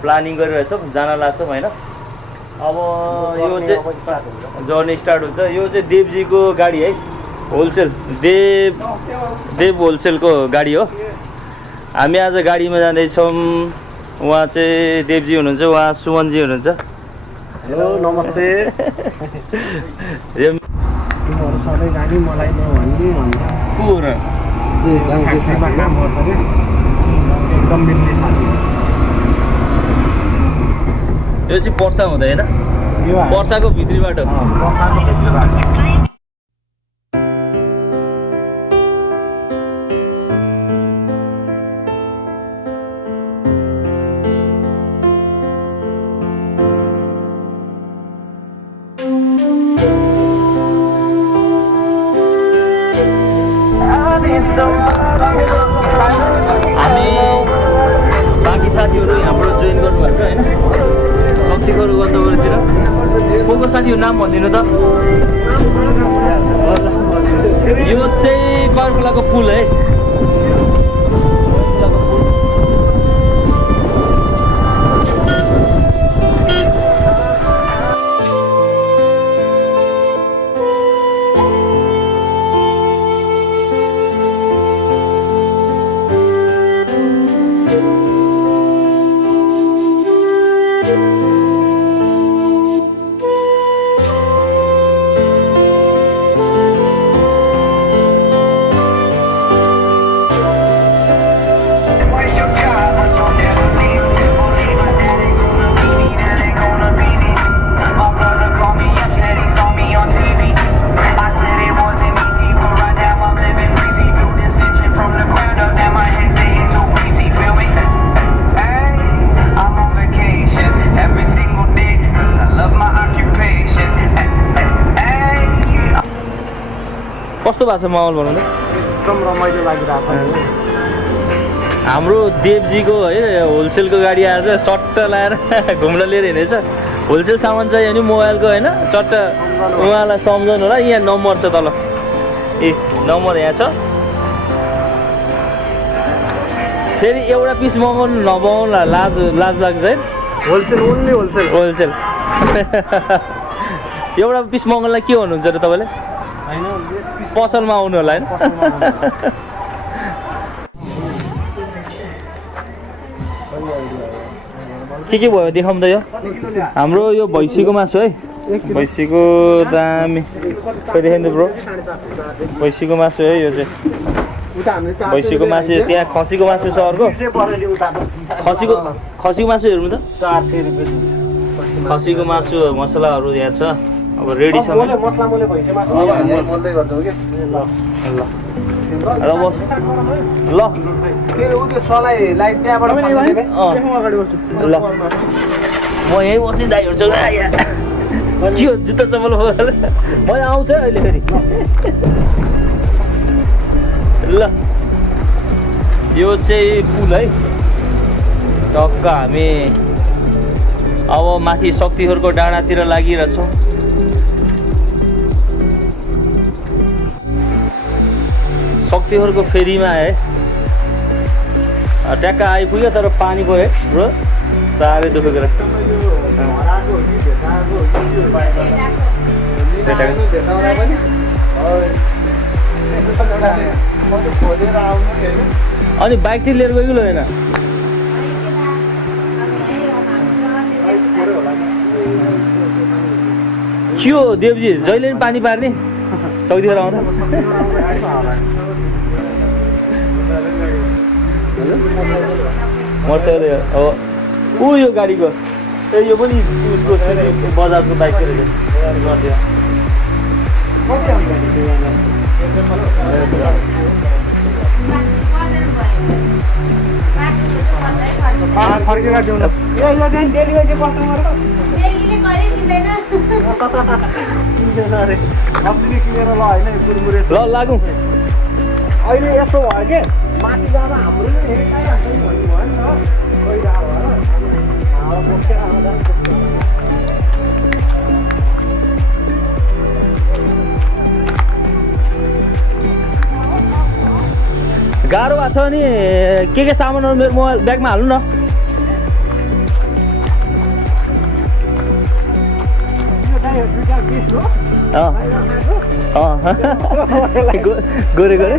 Planning गरिरहेछौँ जान लाग्छौँ होइन। अब यो चाहिँ जर्नी स्टार्ट हुन्छ। यो चाहिँ देवजीको गाडी है, होलसेल देव होलसेलको गाडी हो। हामी आज गाडीमा जाँदैछौँ। उहाँ चाहिँ देवजी हुनुहुन्छ, उहाँ सुमनजी हुनुहुन्छ। हेलो नमस्ते। तिमीहरू सधैँ जाने मलाई नभन्ने भन्छ को हो र? फ्याक्ट्रीमा काम गर्छ क्या, एकदम मिल्ने साथी। यो चाहिँ पर्सा हुँदैन, पर्साको भित्रीबाट। पर्साको भित्रीबाट। हामी बाँकी साथीहरू यहाँबाट जोइन गर्नुभएको छ होइन, शक्तिखोर गन्तव्यतिर। को को साथीहरू नाम भनिदिनु त। यो चाहिँ करकुलाको पुल है। कस्तो भएको छ माहौल भनौँ न? एकदम रमाइलो लागिरहेको छ। हाम्रो देवजीको है होलसेलको गाडी आएर सट्ट लाएर घुम्न लिएर हिँडेछ। होलसेल सामान चाहियो भने मोबाइलको होइन, चट्ट उहाँलाई सम्झाउनु होला। यहाँ नम्बर छ तल, ए नम्बर यहाँ छ। फेरि एउटा पिस मगाउनु नपाउनु लाज लाग्छ है। होलसेल ओन्ली होलसेल होलसेल एउटा पिस मगाउनलाई के भन्नुहुन्छ र तपाईँले? पसलमा आउनु होला होइन। के भयो देखाउँ त। यो हाम्रो यो भैँसीको मासु है, भैँसीको दामी खोइ देखाइदिनु ब्रो। भैँसीको मासु है यो चाहिँ, भैँसीको मासु। त्यहाँ खसीको मासु छ अर्को, खसीको मासु हेर्नु त। 400 रुपियाँ खसीको मासु मसलाहरू यहाँ छ। अब रेडी छ मसला मोले भैँसी मासु मोल्दै गर्छौ के। ल ल बस ल फेरि उ त्यो सलाई लाइट त्यहाँबाट पाल्दै अगाडि बस्छु। ल म यहीँ बसी दाइहरू छ। के हो जुत्ता चप्पल हो? म आउँछ अहिले फेरि। ल यो चाहिँ पुल है। टक्क हामी अब माथि शक्तिखोरको डाँडातिर लागिरहेछौँ। शक्तिखोरको फेरीमा है ट्याक्क आइपुग्यो, तर पानी पऱ्यो ब्रो, साह्रै दुःख गरेर। अनि बाइक चाहिँ लिएर गयो कि होइन? के हो देवजी, जहिले पनि पानी पार्ने शक्तिखोर आउँदा? मर्छ अब ऊ यो गाडीको ए यो पनि उसको बजाजको बाइक गरिदियो। फर्केर दिउँ न। यो दिन डेलिभरी चाहिँ कस्टमरको डेलीले कहिले दिँदैन। किन्दैन अरे अस्ति किनेर ल होइन कुरमुरे ल लागौँ। अहिले यस्तो भयो के माथि जाँदा हाम्रो नै हेरिहाल्छ नि भन्नु भयो नि त। कोही जाँदा हावा बोकेर आउँदा गाह्रो भएको छ भने के सामानहरू मेरो मोबाइल ब्यागमा हाल्नु न। गोरे गोरे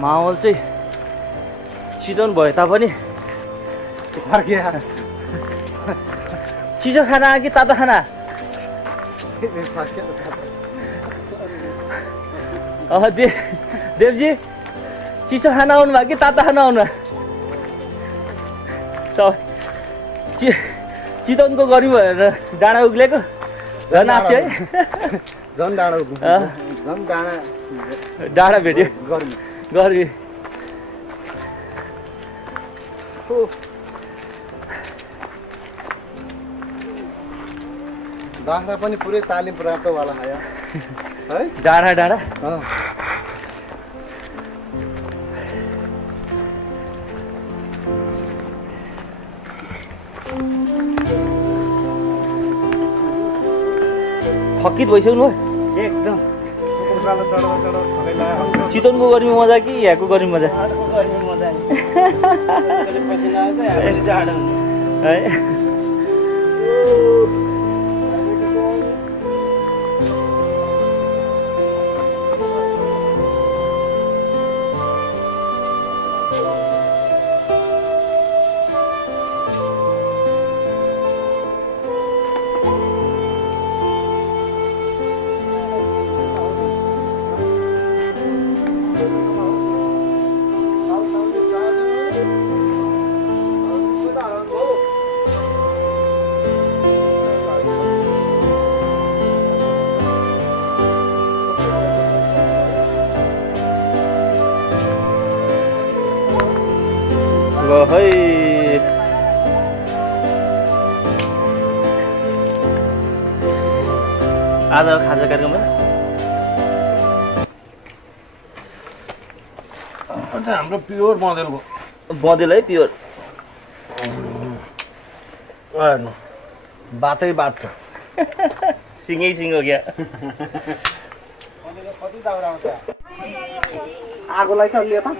माहौल चाहिँ चितवन भए तापनि फर्किया चिसो खाना कि तातो खाना देवजी चिसो खाना आउनु भयो कि तातो खाना आउनु भयो चितवनको गर्मी भएर डाँडा उक्लेको झन् आप्यो है झन् डाँडा झन् डाँडा भेट्यो गर्मी बाख्रा पनि पुरै तालिम प्राप्तवाला आयो है डाँडा डाँडा थकित भइसक्नु भयो एकदम चितवनको गर्मी मजा कि यहाँको गर्मी मजा है है आज खाजा कार्यक्रममा हाम्रो प्योर बँदेलको बँदेल है प्योर हेर्नु बातै बात छ सिङै सिङ हो क्या आगोलाई चाहिँ लियो त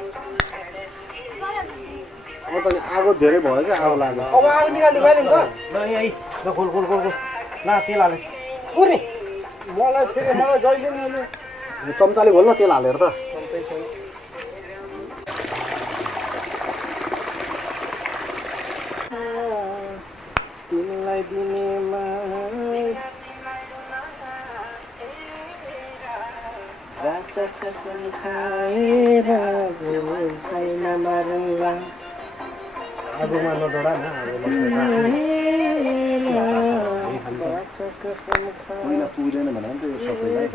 अब त आगो धेरै भयो क्या आगो लाग्यो अब आगो निकाल्नु भयो नि त ल यही ल खोल खोल खोल ल तेल हाले पुर्ने मलाई फेरि मलाई जहिले नि चम्चाले खोल्न तेल हालेर त तिमीलाई दिनेमा राजा कसम खाएर छैन मरला आगोमा नडरा न पहिला पुग्दैन भने त यो सबैलाई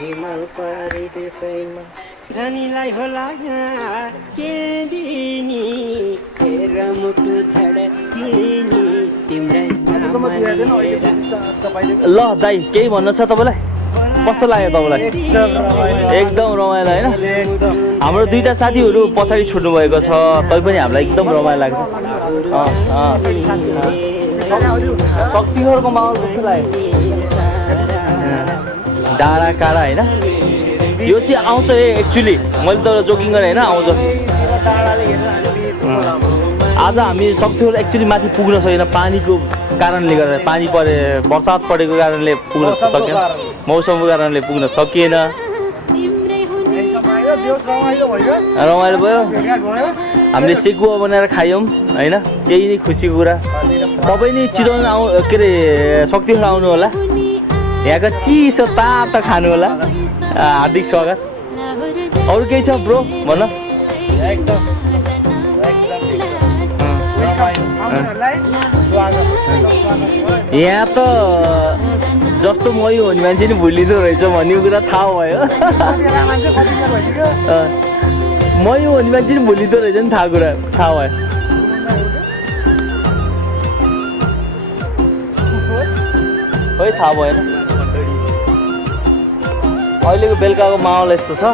हिमाल परिदेशैमा जानीलाई होला के दिनी हेर मुटु धडकिनी तिम्रै ल दाइ केही भन्नु छ तपाईँलाई कस्तो लाग्यो तपाईँलाई एकदम रमाइलो होइन हाम्रो दुईटा साथीहरू पछाडि छुट्नु भएको छ तैपनि हामीलाई एकदम रमाइलो लाग्छ शक्तिखोरको माहौल कस्तो लाग्यो डाँडा काँडा होइन यो चाहिँ आउँछ एक्चुली मैले त जोकिङ गरेँ होइन आउँछ आज हामी शक्तिखोर एक्चुली माथि पुग्न सकेन पानीको कारणले गर्दा पानी परे बर्सात परेको कारणले पुग्न सकेन मौसमको कारणले पुग्न सकिएन रमाइलो भयो हामीले सेकुवा बनाएर खायौँ होइन त्यही नै खुसीको कुरा तपाईँ नि चितवन के अरे शक्तिखोर आउनु होला यहाँको चिसो तातो खानु होला हार्दिक स्वागत अरू केही छ ब्रो भन यहाँ त जस्तो मै हो भने मान्छे नि भुलिँदो रहेछ भन्ने कुरा थाहा भयो मै हो भने मान्छे नि भुलिँदो रहेछ नि थाहा भयो खोइ थाहा भएन अहिलेको बेलुकाको माहौल यस्तो छ